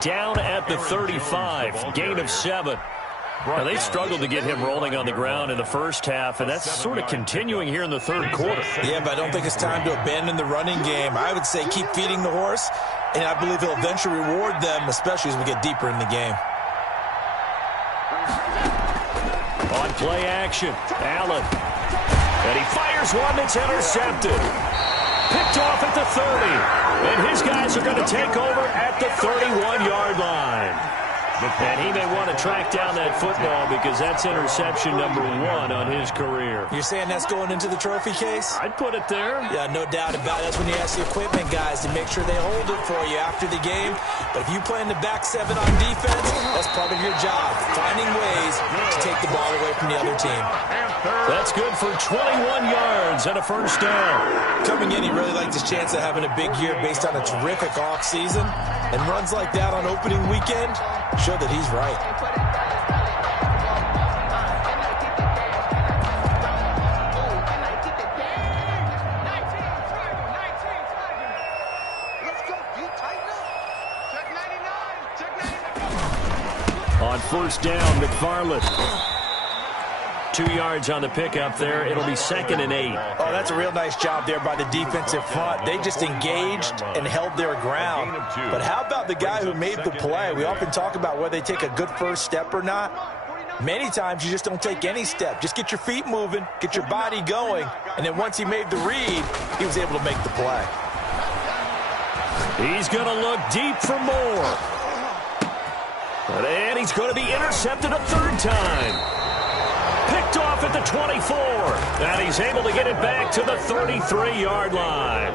Down at the 35, gain of 7. Now, they struggled to get him rolling on the ground in the first half, and that's sort of continuing here in the third quarter. Yeah, but I don't think it's time to abandon the running game. I would say keep feeding the horse, and I believe he'll eventually reward them, especially as we get deeper in the game. On play action, Allen. And he fires one that's intercepted. Picked off at the 30. And his guys are going to take over at the 31-yard line. And he may want to track down that football because that's interception number 1 on his career. You're saying that's going into the trophy case? I'd put it there. Yeah, no doubt about it. That's when you ask the equipment guys to make sure they hold it for you after the game. But if you play in the back 7 on defense, that's part of your job, finding ways to take the ball away from the other team. That's good for 21 yards and a first down. Coming in, he really liked his chance of having a big year based on a terrific offseason. And runs like that on opening weekend show that he's right. On first down, McFarland. 2 yards on the pickup there. It'll be 2nd and 8. Oh, that's a real nice job there by the defensive front. They just engaged and held their ground. But how about the guy who made the play? We often talk about whether they take a good first step or not. Many times you just don't take any step. Just get your feet moving, get your body going, and then once he made the read, he was able to make the play. He's going to look deep for more. And he's going to be intercepted a 3rd time. Picked off at the 24. And he's able to get it back to the 33-yard line.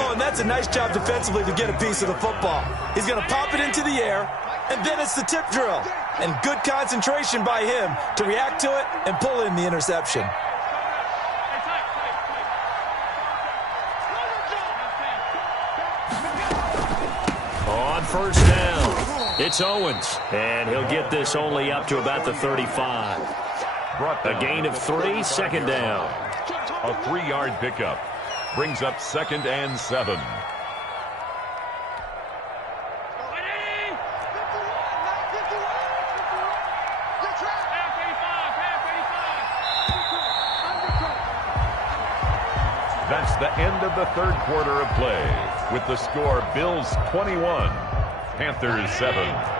Oh, and that's a nice job defensively to get a piece of the football. He's going to pop it into the air, and then it's the tip drill. And good concentration by him to react to it and pull in the interception. On first down, it's Owens. And he'll get this only up to about the 35. A gain of 3, 2nd down. A 3-yard pickup brings up 2nd and 7. That's the end of the third quarter of play. With the score, Bills 21, Panthers 7.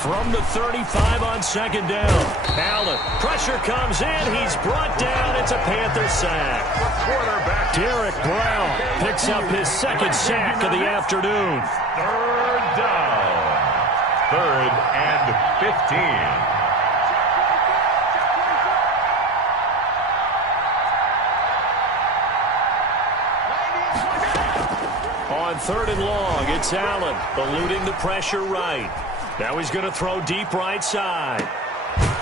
From the 35 on 2nd down. Allen. Pressure comes in. He's brought down. It's a Panther sack. Derek Brown picks up his 2nd sack of the afternoon. 3rd down. 3rd and 15. On 3rd and long, it's Allen eluding the pressure right. Now he's going to throw deep right side.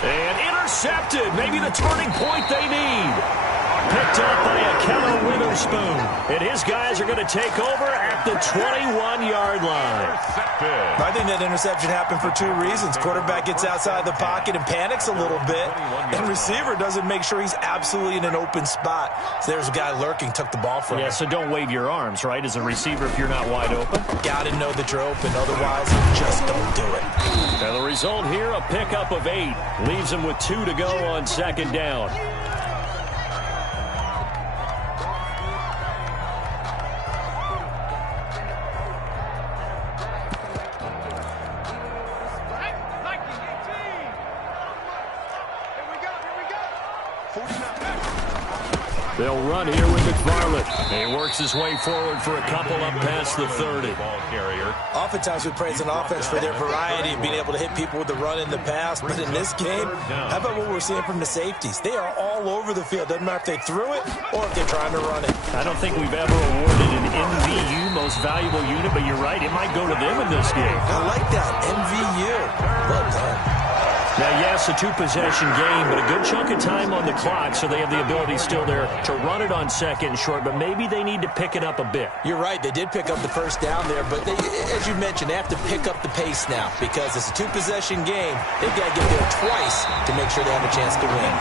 And intercepted. Maybe the turning point they need. Picked up by a Keller Witherspoon. And his guys are going to take over at the 21-yard line. I think that interception happened for 2 reasons. Quarterback gets outside the pocket and panics a little bit. And receiver doesn't make sure he's absolutely in an open spot. So there's a guy lurking, took the ball from him. Yeah, so don't wave your arms, right, as a receiver if you're not wide open. Got to know that you're open. Otherwise, just don't do it. And the result here, a pickup of 8. Leaves him with 2 to go on 2nd down. They'll run here with McFarland. He works his way forward for a couple up past the 30. Ball carrier. Oftentimes we praise an offense for their variety of being able to hit people with the run in the pass. But in this game, how about what we're seeing from the safeties? They are all over the field. Doesn't matter if they threw it or if they're trying to run it. I don't think we've ever awarded an MVU, most valuable unit, but you're right. It might go to them in this game. I like that. MVU. Well done. Now, yes, a two-possession game, but a good chunk of time on the clock, so they have the ability still there to run it on second and short, but maybe they need to pick it up a bit. You're right. They did pick up the first down there, but they, as you mentioned, they have to pick up the pace now because it's a two-possession game. They've got to get there twice to make sure they have a chance to win.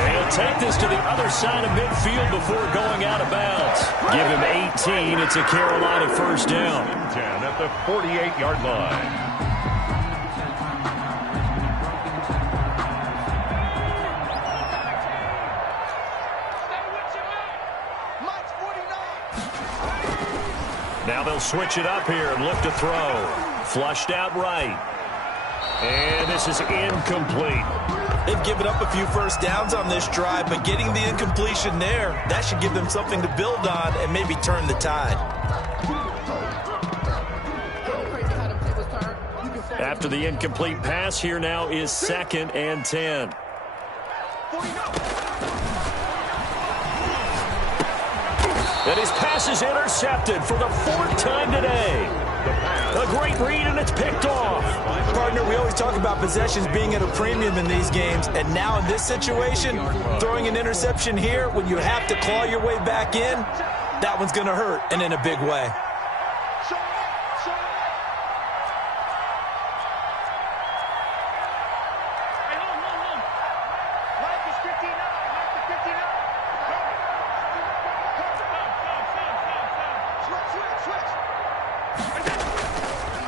And he'll take this to the other side of midfield before going out of bounds. Give him 18. It's a Carolina first down. 10 at the 48-yard line. Now they'll switch it up here and look to throw. Flushed out right. And this is incomplete. They've given up a few first downs on this drive, but getting the incompletion there, that should give them something to build on and maybe turn the tide. After the incomplete pass, here now is 2nd and 10. And his pass is intercepted for the 4th time today. A great read, and it's picked off. Partner, we always talk about possessions being at a premium in these games, and now in this situation, throwing an interception here when you have to claw your way back in, that one's going to hurt, and in a big way.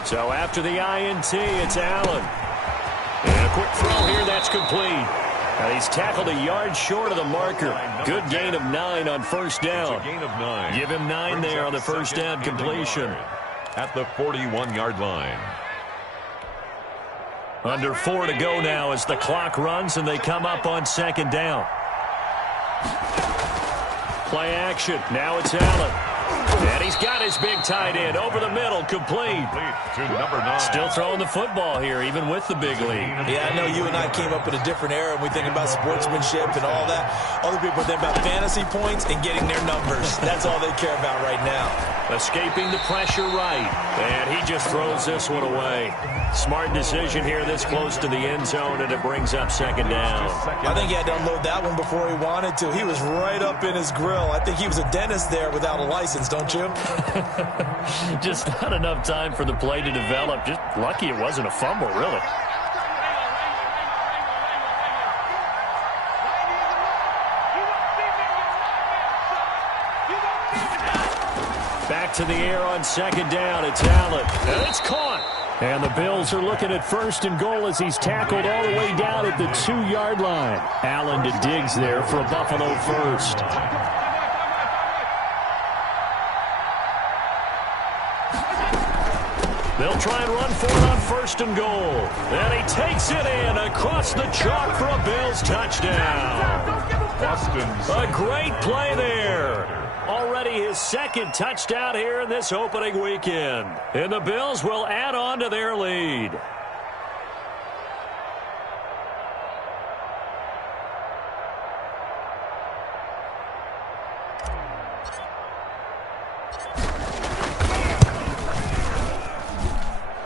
So after the INT, it's Allen. And a quick throw here, that's complete. And he's tackled a yard short of the marker. Good gain of 9 on first down. Gain of 9. Give him 9 there on the first down completion. At the 41-yard line. Under 4 to go now as the clock runs and they come up on 2nd down. Play action. Now it's Allen. And he's got his big tight end over the middle, complete. To number 9. Still throwing the football here, even with the big lead. Yeah, I know you and I came up in a different era, and we think about sportsmanship and all that. Other people think about fantasy points and getting their numbers. That's all they care about right now. Escaping the pressure right, and he just throws this one away. Smart decision here this close to the end zone, and it brings up 2nd down. I think he had to unload that one before he wanted to. He was right up in his grill. I think he was a dentist there without a license, don't you? Just not enough time for the play to develop. Just lucky it wasn't a fumble, really. Back to the air on 2nd down. It's Allen. And it's caught. And the Bills are looking at 1st and goal as he's tackled all the way down at the 2-yard line. Allen to Diggs there for a Buffalo first. They'll try and run for it on 1st and goal. And he takes it in across the chalk for a Bills touchdown. A great play there. Already his 2nd touchdown here in this opening weekend. And the Bills will add on to their lead.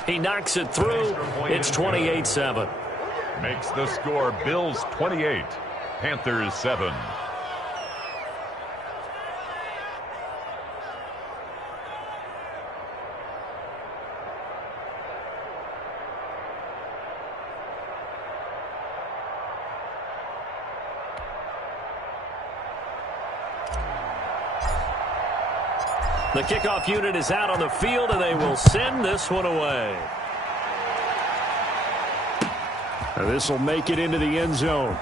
He knocks it through. It's 28-7. Makes the score Bills 28, Panthers 7. The kickoff unit is out on the field, and they will send this one away. This will make it into the end zone.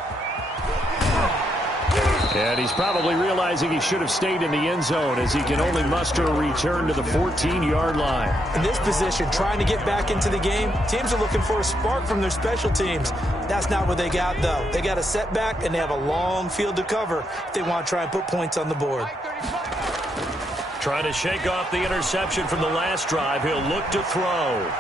And he's probably realizing he should have stayed in the end zone as he can only muster a return to the 14-yard line. In this position, trying to get back into the game, teams are looking for a spark from their special teams. That's not what they got, though. They got a setback, and they have a long field to cover if they want to try and put points on the board. Trying to shake off the interception from the last drive. He'll look to throw.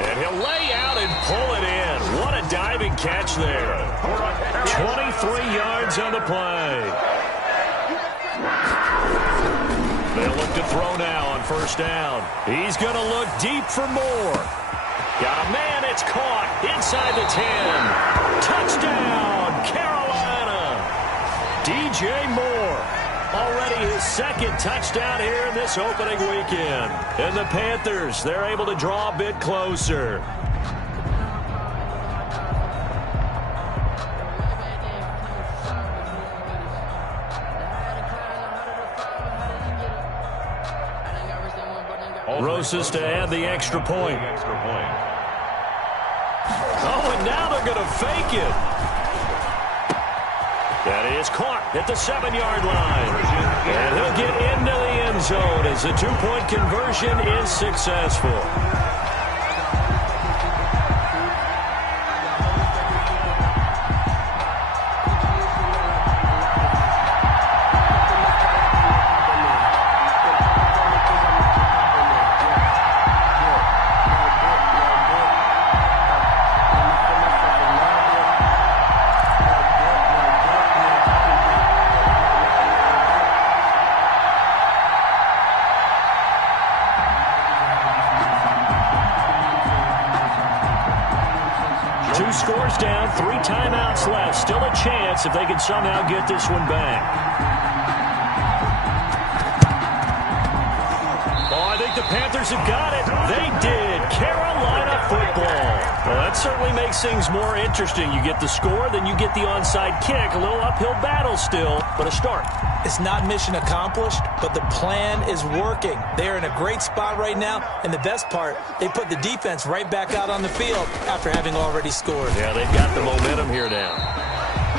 And he'll lay out and pull it in. What a diving catch there. 23 yards on the play. They'll look to throw now on first down. He's going to look deep for more. Got a man. It's caught inside the 10. Touchdown, Carolina. DJ Moore. Already his second touchdown here in this opening weekend. And the Panthers, they're able to draw a bit closer. Rosas to add the extra point. Oh, and now they're going to fake it. That is caught at the 7-yard line. And he'll get into the end zone as the two-point conversion is successful. Scores down, 3 timeouts left. Still a chance if they can somehow get this one back. Oh, I think the Panthers have got it. They did. Carolina football. Well, that certainly makes things more interesting. You get the score, then you get the onside kick. A little uphill battle still, but a start. It's not mission accomplished, but the plan is working. They're in a great spot right now, and the best part, they put the defense right back out on the field after having already scored. Yeah, they've got the momentum here now.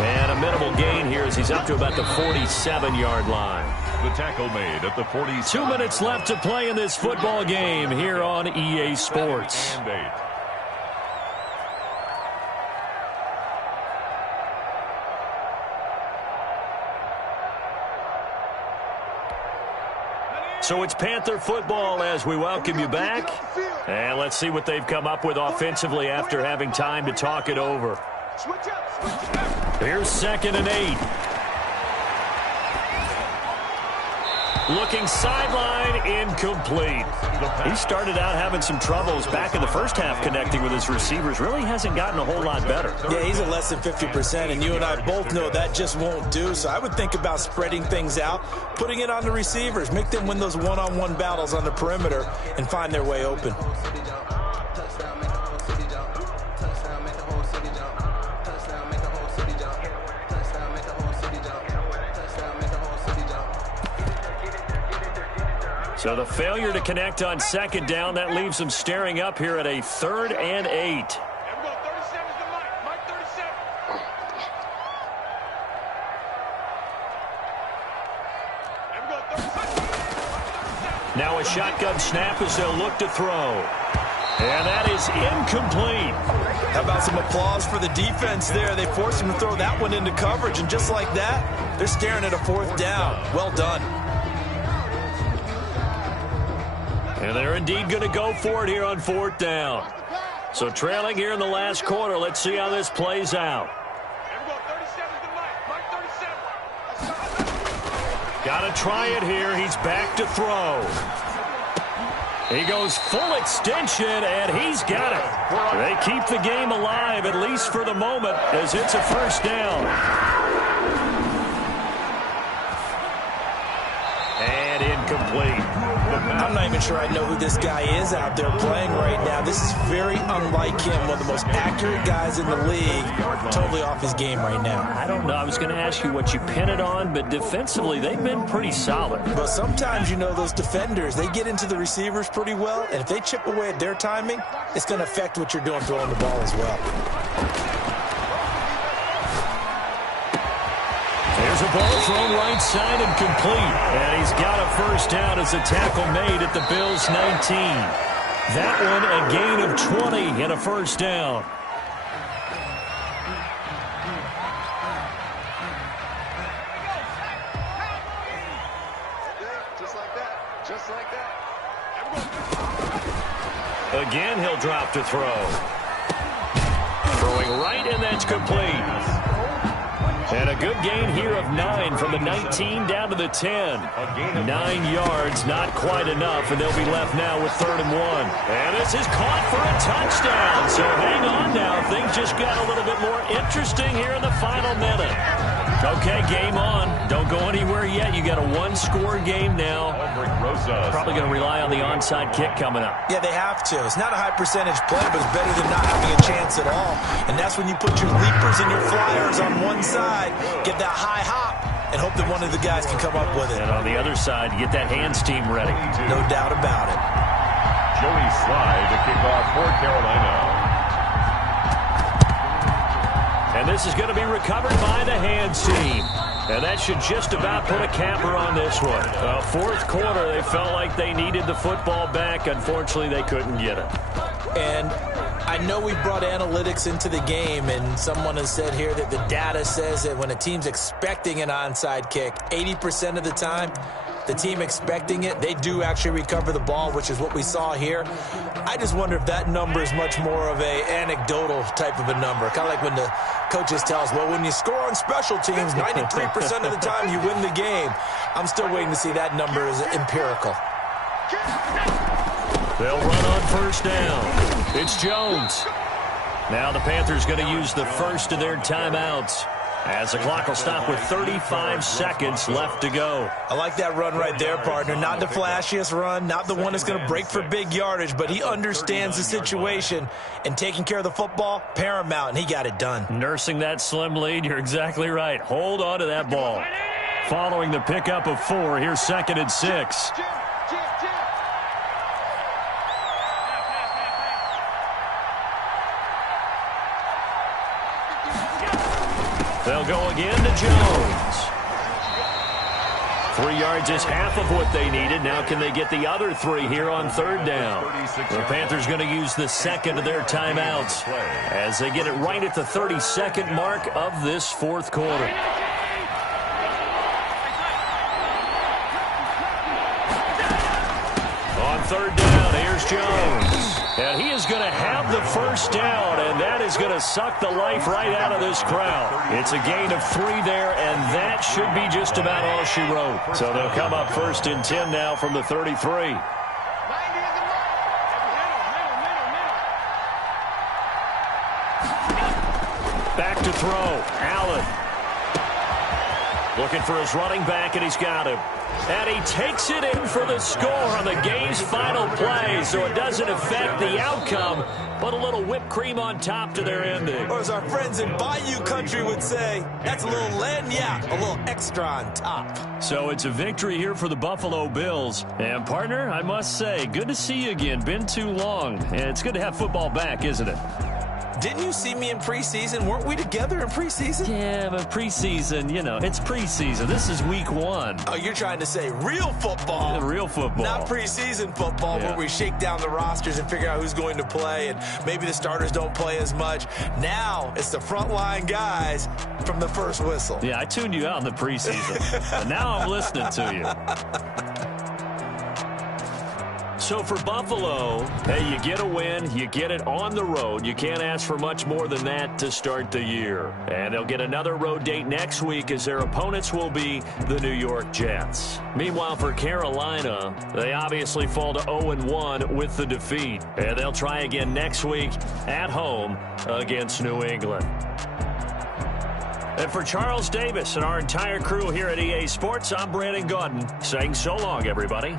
And a minimal gain here as he's up to about the 47-yard line. The tackle made at the 47. 2 minutes left to play in this football game here on EA Sports. So it's Panther football as we welcome you back. And let's see what they've come up with offensively after having time to talk it over. Here's 2nd and 8. Looking sideline, incomplete. He started out having some troubles back in the first half connecting with his receivers. Really hasn't gotten a whole lot better. Yeah, he's at less than 50%, and you and I both know that just won't do. So I would think about spreading things out, putting it on the receivers, make them win those one-on-one battles on the perimeter, and find their way open. So the failure to connect on 2nd down, that leaves them staring up here at a 3rd and 8. Now a shotgun snap as they'll look to throw. And that is incomplete. How about some applause for the defense there? They forced him to throw that one into coverage, and just like that, they're staring at a 4th down. Well done. And they're indeed going to go for it here on 4th down. So trailing here in the last quarter. Let's see how this plays out. Got to try it here. He's back to throw. He goes full extension, and he's got it. They keep the game alive, at least for the moment, as it's a 1st down. And incomplete. I'm not even sure I know who this guy is out there playing right now. This is very unlike him, one of the most accurate guys in the league. Totally off his game right now. I don't know. I was going to ask you what you pin it on, but defensively, they've been pretty solid. But sometimes, you know, those defenders, they get into the receivers pretty well, and if they chip away at their timing, it's going to affect what you're doing throwing the ball as well. There's a ball thrown right side and complete. And he's got a 1st down as a tackle made at the Bills' 19. That one a gain of 20 and a 1st down. Just like that. Again, he'll drop to throw. Throwing right, and that's complete. And a good gain here of 9 from the 19 down to the 10. 9 yards, not quite enough, and they'll be left now with 3rd and 1. And this is caught for a touchdown. So hang on now. Things just got a little bit more interesting here in the final minute. Okay, game on. Don't go anywhere yet. You got a 1-score game now. Probably going to rely on the onside kick coming up. Yeah, they have to. It's not a high percentage play, but it's better than not having a chance at all. And that's when you put your leapers and your flyers on one side, get that high hop, and hope that one of the guys can come up with it. And on the other side, get that hands team ready. No doubt about it. Joey Slye to kick off for Carolina. And this is going to be recovered by the hands team. And that should just about put a capper on this one. Fourth quarter, they felt like they needed the football back. Unfortunately, they couldn't get it. And I know we brought analytics into the game, and someone has said here that the data says that when a team's expecting an onside kick, 80% of the time, the team expecting it, they do actually recover the ball, which is what we saw here. I just wonder if that number is much more of a anecdotal type of a number. Kind of like when the coaches tell us, well, when you score on special teams, 93% of the time you win the game. I'm still waiting to see that number as empirical. They'll run on 1st down. It's Jones. Now the Panthers going to use the first of their timeouts, as the clock will stop with 35 seconds left to go. I like that run right there, partner. Not the flashiest run, not the one that's going to break for big yardage, but he understands the situation, and taking care of the football, paramount, and he got it done. Nursing that slim lead, you're exactly right. Hold on to that ball. Following the pickup of 4, here's 2nd and 6. They'll go again to Jones. 3 yards is half of what they needed. Now can they get the other 3 here on 3rd down? The Panthers going to use the second of their timeouts as they get it right at the 32nd mark of this 4th quarter. On 3rd down, here's Jones. And he is going to have the 1st down, and that is going to suck the life right out of this crowd. It's a gain of 3 there, and that should be just about all she wrote. So they'll come up 1st and 10 now from the 33. Back to throw. Allen. Looking for his running back, and he's got him. And he takes it in for the score on the game's final play, so it doesn't affect the outcome, but a little whipped cream on top to their ending. Or as our friends in Bayou Country would say, that's a little lagniappe, a little extra on top. So it's a victory here for the Buffalo Bills. And, partner, I must say, good to see you again. Been too long. And it's good to have football back, isn't it? Didn't you see me in preseason? Weren't we together in preseason? Yeah, but preseason, you know, it's preseason. This is week 1. Oh, you're trying to say real football. Real football. Not preseason football where we shake down the rosters and figure out who's going to play, and maybe the starters don't play as much. Now it's the frontline guys from the first whistle. Yeah, I tuned you out in the preseason. But now I'm listening to you. So for Buffalo, hey, you get a win, you get it on the road. You can't ask for much more than that to start the year. And they'll get another road date next week as their opponents will be the New York Jets. Meanwhile, for Carolina, they obviously fall to 0-1 with the defeat. And they'll try again next week at home against New England. And for Charles Davis and our entire crew here at EA Sports, I'm Brandon Gaudin saying so long, everybody.